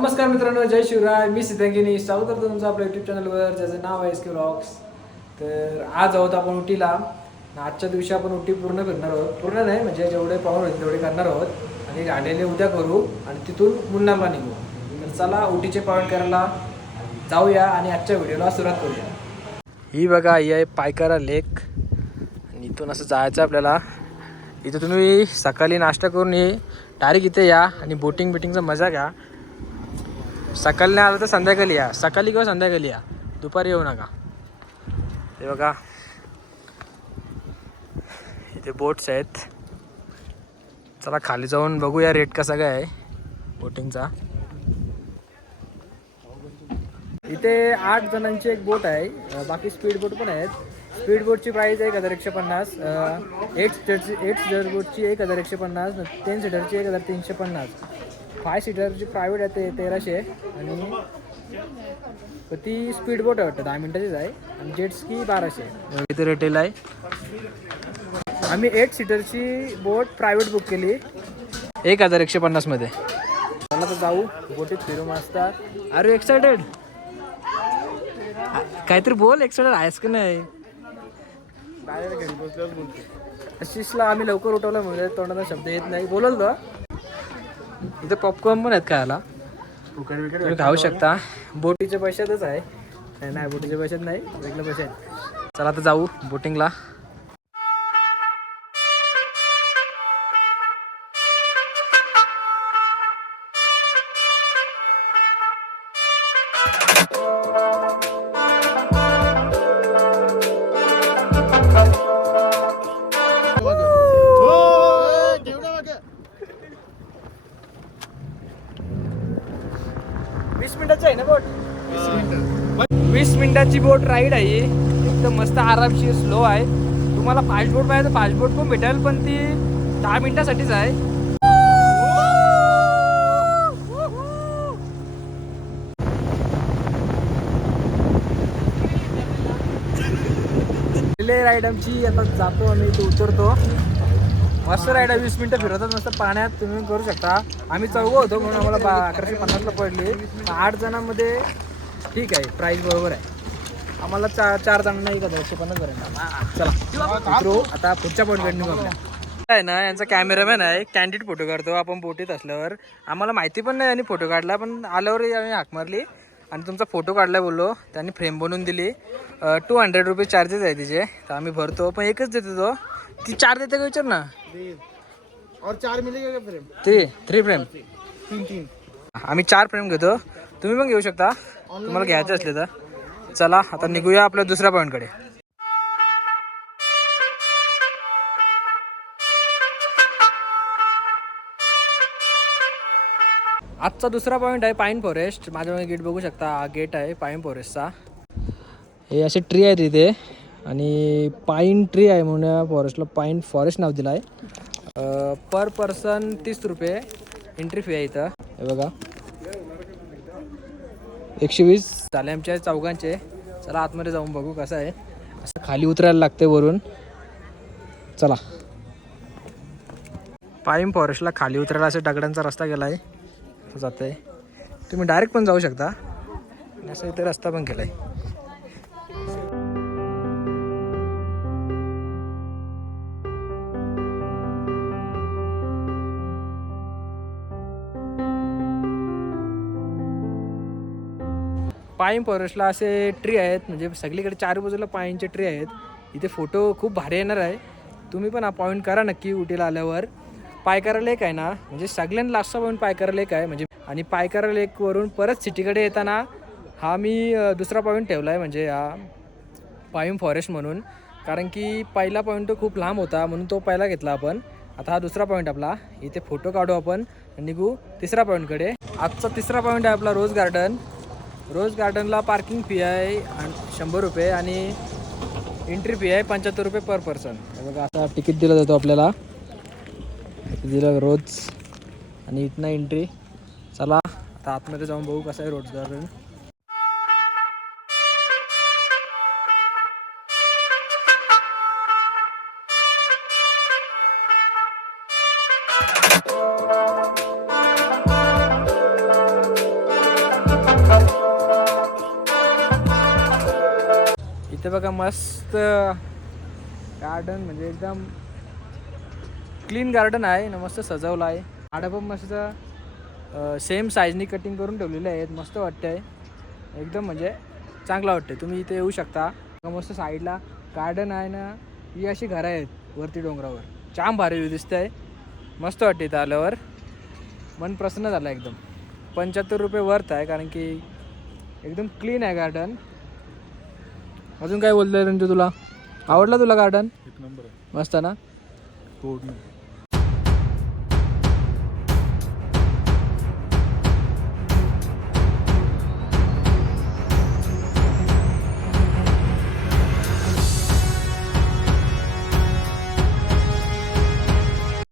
नमस्कार मित्रांनो जय शिवराय. मी सिद्धांगिनी. स्वागत करतो तुमचं आपल्या युट्यूब चॅनलवर ज्याचं नाव आहे एस के तर आज आहोत आपण उटीला. आजच्या दिवशी आपण उटी पूर्ण करणार आहोत. पूर्ण नाही म्हणजे जेवढे पाहून होते तेवढे करणार आहोत. आणि राहिलेले उद्या करू आणि तिथून मुन्नारला निघू. तर चला उटीचे पाहून करायला जाऊया आणि आजच्या व्हिडिओला सुरुवात करूया. ही बघा ही आहे पायकारा लेक. आणि इथून असं जायचं आपल्याला. इथं तुम्ही सकाळी नाश्ता करून ये. डायरेक्ट इथे या आणि बोटिंग बिटिंगचा मजा घ्या. सकाळी नाही आलं तर संध्याकाळी या. सकाळी किंवा संध्याकाळी या. दुपारी येऊ नका. हे बघा. इथे बोट्स आहेत. चला खाली जाऊन बघूया रेट कसा काय आहे बोटिंगचा इथे आठ जणांची एक बोट आहे. बाकी स्पीड बोट पण आहेत. स्पीड बोटची प्राईस एक हजार एकशे पन्नास. एट सीटरची एट सीटर बोटची एक हजार एकशे पन्नास. टेन सीटरची एक हजार तीनशे पन्नास. फाय सीटरची प्रायव्हेट आहे ते तेराशे आणि तर ती स्पीड बोट आहे वाटतं दहा मिनिटाचीच आहे. आणि जेट स्की बाराशे इथे रिटेल आहे. आम्ही एट सीटरची बोट प्रायव्हेट बुक केली. एक हजार एकशे पन्नासमध्ये चला तर जाऊ. बोटीत फिरू मस्त. आर यू एक्सायटेड काहीतरी बोल एक्सायटेड आहेस का नाही? शिशला आम्ही लवकर उठवलं म्हणजे तोंडाचा शब्द येत नाही. बोलल तो. इथे पॉपकॉर्न पण आहेत खायला. तुम्ही खाऊ शकता. बोटीच्या पैशातच आहे. नाही, नाही बोटीच्या पैशात नाही. वेगळ्या पैसे आहेत. चला आता जाऊ बोटिंगला. वीस मिनिटाची आहे ना बोट? वीस मिनिटाची बोट राईड आहे एकदम मस्त आरामशीर स्लो आहे. तुम्हाला फास्ट बोट पाहिजे तर फास्ट बोट पण भेटेल पण ती दहा मिनिटासाठीच आहे. राईड आमची आता जातो आम्ही इथे उतरतो. मस्त राईड आहे वीस मिनिटं फिरतच मस्त पाण्यात तुम्ही करू शकता. आम्ही चौघं होतो म्हणून आम्हाला बा अकराशे पन्नासला पडली. आठ जणांमध्ये ठीक आहे प्राईस बरोबर आहे. आम्हाला चा चार जणांना एक हजार एकशे पन्नास पर्यंत चला. मित्रो आता पुढच्या पॉईंट निघू आपल्या आहे ना यांचा कॅमेरामॅन आहे कॅन्डिड फोटो काढतो. आपण बोटीत असल्यावर. आम्हाला माहिती पण नाही यांनी फोटो काढला पण आल्यावर आम्ही हाक मारली. आणि तुमचा फोटो काढला बोललो. त्यांनी फ्रेम बनवून दिली. टू हंड्रेड रुपीज चार्जेस आहे तिचे. तर आम्ही भरतो. पण एकच देतो तो. ती चार देते का विचार ना? और चार मिलेगा फ्रेम ते थ्री फ्रेम तीन तीन आम्ही चार फ्रेम घेतो. तुम्ही पण घेऊ शकता. तुम्हाला घ्यायचे असले तर. चला आता निघूया आपल्या दुसऱ्या पॉईंटकडे आजचा दुसरा पॉईंट आहे पाईन फॉरेस्ट माझ्यामध्ये गेट बघू शकता. हा गेट आहे पाईन फॉरेस्टचा हे असे ट्री आहेत इथे आणि पाईन ट्री आहे म्हणून या फॉरेस्टला पाईन फॉरेस्ट नाव दिलं आहे. पर पर्सन तीस रुपये एंट्री फी आहे इथं. हे बघा. एकशे वीस झाले आमच्या चौघांचे. चला आतमध्ये जाऊन बघू कसं आहे. असं खाली उतरायला लागते वरून. चला. पाईन फॉरेस्टला खाली उतरायला असं दगडांचा रस्ता गेला आहे जात आहे तुम्ही डायरेक्ट पण जाऊ शकता. असं इथे रस्ता पण केला आहे पाईन फॉरेस्टला असे ट्री आहेत म्हणजे सगळीकडे चार बाजूला पाईनचे ट्री आहेत. इथे फोटो खूप भारी येणार आहे. तुम्ही पण अपॉइंट करा नक्की उटीला आल्यावर. पायकारा लेक आहे ना म्हणजे सगळ्यांना लास्टचा पॉईंट पायकारा लेक आहे म्हणजे आणि पायकारा लेकवरून परत सिटीकडे येताना हा मी दुसरा पॉईंट ठेवला आहे म्हणजे हा पायम फॉरेस्ट म्हणून. कारण की पहिला पॉईंट तो खूप लांब होता म्हणून तो पहिला घेतला आपण. आता हा दुसरा पॉईंट आपला. इथे फोटो काढू आपण. आणि निघू तिसरा पॉईंटकडे आजचा तिसरा पॉईंट आहे आपला रोज गार्डन रोज गार्डनला पार्किंग फी आहे आणि शंभर रुपये आणि एंट्री फी आहे पंच्याहत्तर रुपये पर पर्सन बघा असा तिकीट दिला जातो आपल्याला. दिलं रोज. आणि इथनं एंट्री चला आता आतमध्ये जाऊन बघू कसं आहे रोज गार्डन इथे बघा मस्त गार्डन म्हणजे एकदम क्लीन गार्डन आहे. न मस्त सजवलं आहे. झाडं पण मस्त सेम साईजनी कटिंग करून ठेवलेले आहेत. मस्त वाटतंय. एकदम म्हणजे चांगलं वाटतंय. तुम्ही इथे येऊ शकता. मस्त साईडला गार्डन आहे ना. ही अशी घरं आहेत वरती डोंगरावर. छान भारी दिसत आहे मस्त वाटते इथं आल्यावर. मन प्रसन्न झालं एकदम. पंच्याहत्तर रुपये वर्थ आहे कारण की एकदम क्लीन आहे गार्डन अजून काय बोलतोय रणजू तुला? आवडला तुला गार्डन एक नंबर मस्त ना? तोड नाही